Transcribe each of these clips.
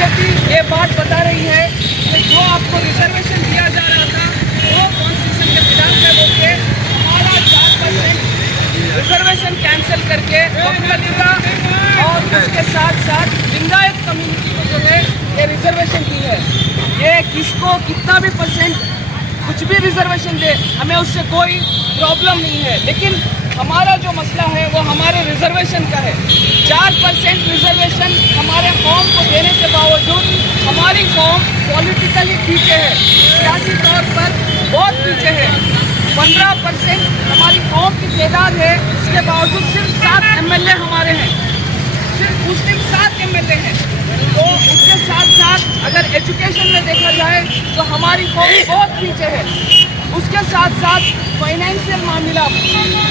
جے پی یہ بات بتا رہی ہے کہ جو آپ کو ریزرویشن دیا جا رہا تھا وہ کانسٹیٹیوشن کے خلاف ہے، بول کے ہمارا 4% ریزرویشن کینسل کر کے مختلفہ اور اس کے ساتھ ساتھ لنگایت کمیونٹی کو جو ہے یہ ریزرویشن دی ہے. یہ کس کو کتنا بھی پرسنٹ کچھ بھی ریزرویشن دے ہمیں اس سے کوئی پرابلم نہیں ہے، لیکن ہمارا جو مسئلہ ہے وہ ہمارے ریزرویشن کا ہے. 4% ریزرویشن ہمارے قوم کو دینے کے باوجود ہماری قوم پولیٹیکلی پیچھے ہے، سیاسی طور پر بہت پیچھے ہے. 15% ہماری قوم کی تعداد ہے، اس کے باوجود صرف 7 MLA ہمارے ہیں، صرف مسلم 7 MLA ہیں. تو اس کے ساتھ ساتھ اگر ایجوکیشن میں دیکھا جائے تو ہماری قوم بہت پیچھے ہے. اس کے ساتھ ساتھ فائنینشیل معاملات،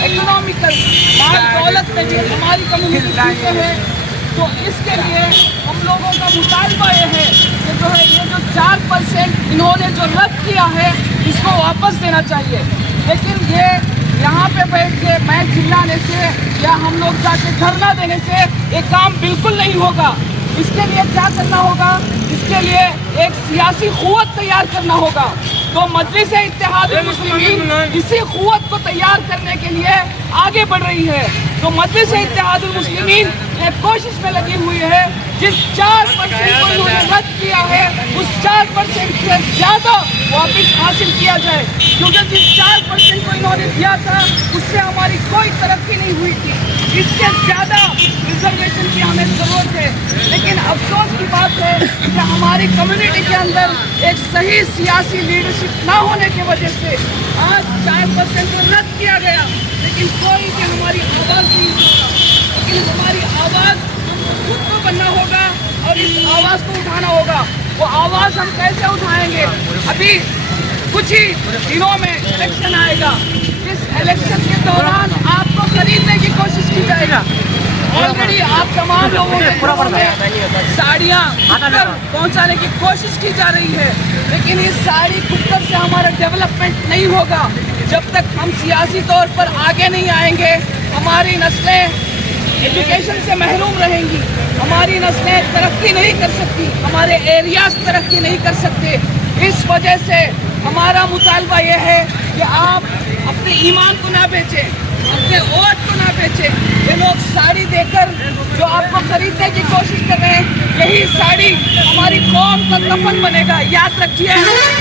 اکنامیکل مال دولت میں بھی ہماری کمیونٹی پیچھے ہے. تو اس کے لیے ہم لوگوں کا مطالبہ یہ ہے کہ جو ہے یہ جو 4% انہوں نے جو رد کیا ہے اس کو واپس دینا چاہیے. لیکن یہ یہاں پہ بیٹھ کے میچ چلانے سے یا ہم لوگ جا کے دھرنا دینے سے یہ کام بالکل نہیں ہوگا. اس کے لیے کیا کرنا ہوگا؟ اس کے لیے ایک سیاسی قوت تیار کرنا ہوگا. تو مجلس اتحاد المسلمین اسی قوت کو تیار کرنے کے لیے آگے بڑھ رہی ہے. تو مجلس اتحاد المسلمین ایک کوشش میں لگی ہوئی ہے جس 4% کو انہوں نے رد کیا ہے اس 4% سے زیادہ واپس حاصل کیا جائے، کیونکہ جس 4% کو انہوں نے دیا تھا اس سے ہماری کوئی ترقی نہیں ہوئی تھی. اس سے زیادہ ریزرویشن کی ہمیں ضرورت ہے. لیکن افسوس کی بات ہے کہ ہماری کمیونٹی کے اندر ایک صحیح سیاسی لیڈرشپ نہ ہونے کی وجہ سے آج 4% کو رد کیا گیا، لیکن کوئی بھی ہماری آواز نہیں ہوگا. لیکن ہماری آواز خود کو بننا ہوگا اور اس آواز کو اٹھانا ہوگا. وہ آواز ہم کیسے اٹھائیں گے؟ ابھی کچھ ہی دنوں میں الیکشن آئے گا. اس الیکشن کے دوران آپ کو خریدنے کی کوشش کی جائے گا. آلریڈی آپ تمام لوگوں نے ساڑیاں پہنچانے کی کوشش کی جا رہی ہے، لیکن اس ساڑی ککر سے ہمارا ڈیولپمنٹ نہیں ہوگا. جب تک ہم سیاسی طور پر آگے نہیں آئیں گے ہماری نسلیں ایجوکیشن سے محروم رہیں گی، ہماری نسلیں ترقی نہیں کر سکتی، ہمارے ایریاز ترقی نہیں کر سکتے. اس وجہ سے ہمارا مطالبہ یہ ہے کہ آپ اپنے ایمان کو نہ بیچیں، اپنے ووٹ کو نہ بیچیں. یہ لوگ ساڑی دے کر جو آپ کو خریدنے کی کوشش کر رہے ہیں، یہی ساڑی ہماری قوم کا دفن بنے گا. یاد رکھیے،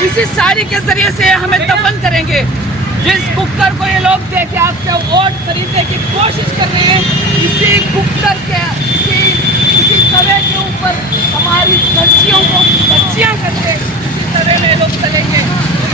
اسی ساڑی کے ذریعے سے ہمیں دفن کریں گے. جس ککر کو یہ لوگ دے کے آپ کے ووٹ خریدنے کی کوشش کر رہے ہیں، اسی ککر کے اسی توے کے اوپر ہماری بچیوں کو بچیاں کر کے اسی توے میں لوگ چلیں گے.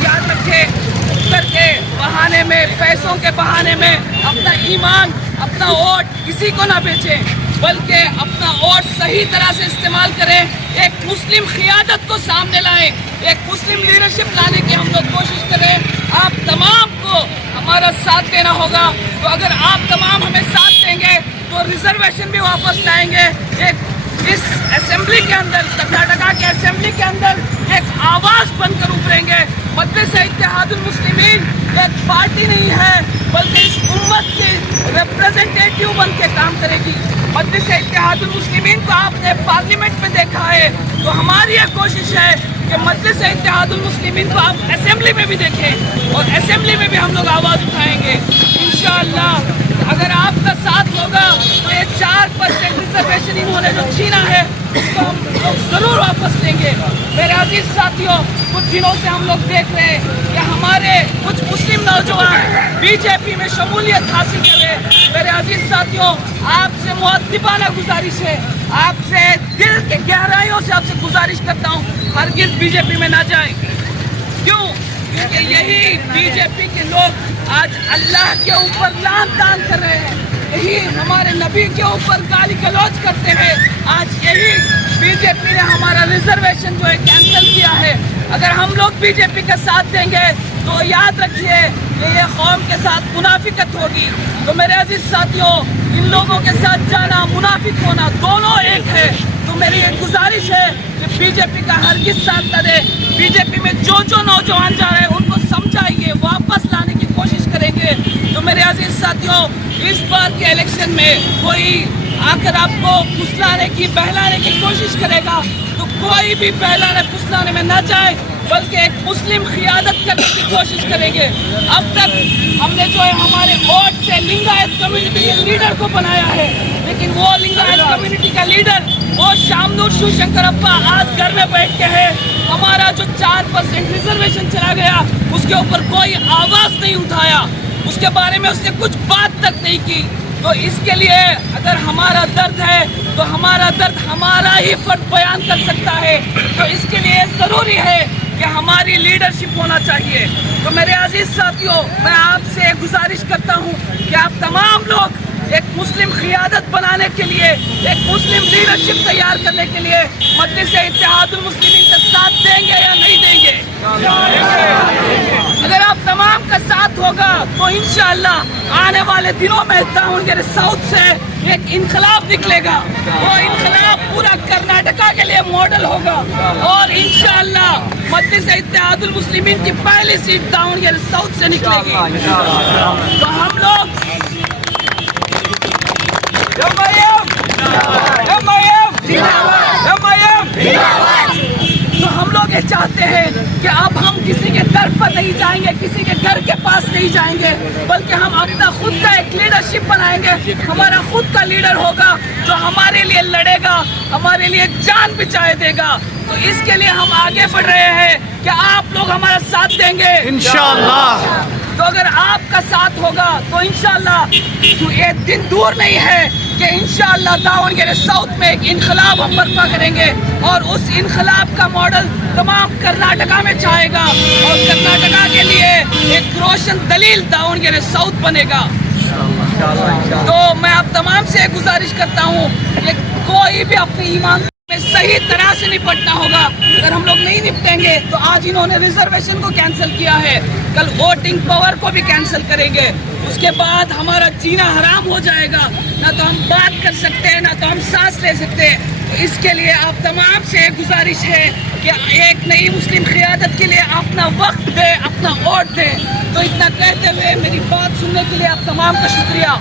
یاد رکھے، ککر کے بہانے میں، پیسوں کے بہانے میں اپنا ایمان، اپنا ووٹ کسی کو نہ بیچیں، بلکہ اپنا ووٹ صحیح طرح سے استعمال کریں. ایک مسلم قیادت کو سامنے لائیں، ایک مسلم لیڈرشپ لانے کی ہم لوگ کوشش کریں. آپ تمام کو ہمارا ساتھ دینا ہوگا. تو اگر آپ تمام ہمیں ساتھ دیں گے تو ریزرویشن بھی واپس لائیں گے. ایک اس اسمبلی کے اندر، ٹکا کے اسمبلی کے اندر ایک آواز بن کر ابھریں گے. مجلس اتحاد المسلمین ایک پارٹی نہیں ہے بلکہ اس امت کی ریپریزنٹیٹیو بن کے کام کرے گی. مجلس اتحاد المسلمین کو آپ نے پارلیمنٹ میں دیکھا ہے، تو ہماری یہ کوشش ہے کہ مجلس اتحاد المسلمین کو آپ اسمبلی میں بھی دیکھیں اور اسمبلی میں بھی ہم لوگ آواز اٹھائیں گے انشاءاللہ. اگر آپ کا ساتھ ہوگا تو یہ 4% ریزرویشن انہوں نے جو چھینا ہے اس کو ہم لوگ ضرور واپس لیں گے. میرے عزیز ساتھیوں، کچھ دنوں سے ہم لوگ دیکھ رہے ہیں کہ ہمارے کچھ مسلم نوجوان بی جے پی میں شمولیت حاصل کر رہے ہیں. میرے عزیز ساتھیوں، آپ سے مؤدبانہ گزارش ہے، آپ سے دل کے گہرائیوں سے آپ سے گزارش کرتا ہوں، ہرگز بی جے پی میں نہ جائیں. کیوں؟ کیونکہ یہی بی جے پی کے لوگ آج اللہ کے اوپر لعن طعن کر رہے ہیں، یہی ہمارے نبی کے اوپر گالی گلوچ کرتے ہیں. آج یہی بی جے پی نے ہمارا ریزرویشن جو ہے کینسل کیا ہے. اگر ہم لوگ بی جے پی کا ساتھ دیں گے تو یاد رکھیے کہ یہ قوم کے ساتھ منافقت ہوگی. تو میرے عزیز ساتھیوں، ان لوگوں کے ساتھ جانا، منافق ہونا، دونوں ایک ہے. تو تو میری ایک گزارش ہے کہ بی جے پی کا ہرگز ساتھ نہ دے. بی جے پی میں جو نوجوان جا رہے ہیں ان کو سمجھائیے, واپس لانے کی کوشش کریں گے. تو میرے عزیز ساتھیوں, اس بار کے الیکشن میں کوئی آ کر آپ کو پھسلانے کی, بہلانے کی کوشش کرے گا تو کوئی بھی بہلانے پھسلانے میں نہ جائے, بلکہ ایک مسلم قیادت کرنے کی کوشش کریں گے. اب تک ہم نے جو ہے ہمارے ووٹ سے لنگایت کمیونٹی کے لیڈر کو بنایا ہے, لیکن وہ لنگایت کمیونٹی کا لیڈر وہ شامنور شیو شنکرپا آج گھر میں بیٹھ کے ہے. ہمارا جو 4% ریزرویشن چلا گیا اس کے اوپر کوئی آواز نہیں اٹھایا, اس کے بارے میں اس نے کچھ بات تک نہیں کی. تو اس کے لیے اگر ہمارا درد ہے تو ہمارا درد ہمارا ہی فرد بیان کر سکتا ہے. تو اس کے لیے ضروری ہے کہ ہماری لیڈرشپ ہونا چاہیے. تو میرے عزیز ساتھیوں, میں آپ سے گزارش کرتا ہوں کہ آپ تمام لوگ ایک مسلم قیادت بنانے کے لیے, ایک مسلم لیڈرشپ تیار کرنے کے لیے مجلس اتحاد المسلمین کا ساتھ دیں گے یا نہیں دیں گے؟ اگر آپ تمام کا ساتھ ہوگا تو انشاءاللہ آنے والے دنوں میں داونگیرے ساؤتھ سے ایک انقلاب نکلے گا. وہ انقلاب پورا کرناٹکا کے لیے ماڈل ہوگا, اور انشاءاللہ مجلس اتحاد المسلمین کی پہلی سیٹ داونگیرے ساؤتھ سے نکلے گی. تو ہم لوگ یہ چاہتے ہیں کہ اب ہم کسی کے در پر نہیں جائیں گے, کسی کے گھر کے پاس نہیں جائیں گے, بلکہ ہم اپنا خود کا ایک لیڈرشپ بنائیں گے. ہمارا خود کا لیڈر ہوگا جو ہمارے لیے لڑے گا, ہمارے لیے جان بچائے دے گا. تو اس کے لیے ہم آگے بڑھ رہے ہیں کہ آپ لوگ ہمارا ساتھ دیں گے انشاءاللہ. تو اگر آپ کا ساتھ ہوگا تو انشاءاللہ یہ دن دور نہیں ہے کہ انشاءاللہ داونگیرے ساؤتھ میں ایک انقلاب ہم برپا کریں گے, اور اس انقلاب کا ماڈل تمام کرناٹکا میں چھائے گا, اور کرناٹکا کے لیے ایک روشن دلیل داونگیرے ساؤتھ بنے گا. تو میں آپ تمام سے گزارش کرتا ہوں کہ کوئی بھی اپنی ایمان میں صحیح طرح سے نپٹنا ہوگا. اگر ہم لوگ نہیں نپٹیں گے تو آج انہوں نے ریزرویشن کو کینسل کیا ہے, کل ووٹنگ پاور کو بھی کینسل کریں گے. اس کے بعد ہمارا جینا حرام ہو جائے گا, نہ تو ہم بات کر سکتے ہیں, نہ تو ہم سانس لے سکتے ہیں. اس کے لیے آپ تمام سے گزارش ہے کہ ایک نئی مسلم قیادت کے لیے اپنا وقت دے, اپنا ووٹ دے. تو اتنا کہتے ہوئے میری بات سننے کے لیے آپ تمام کا شکریہ.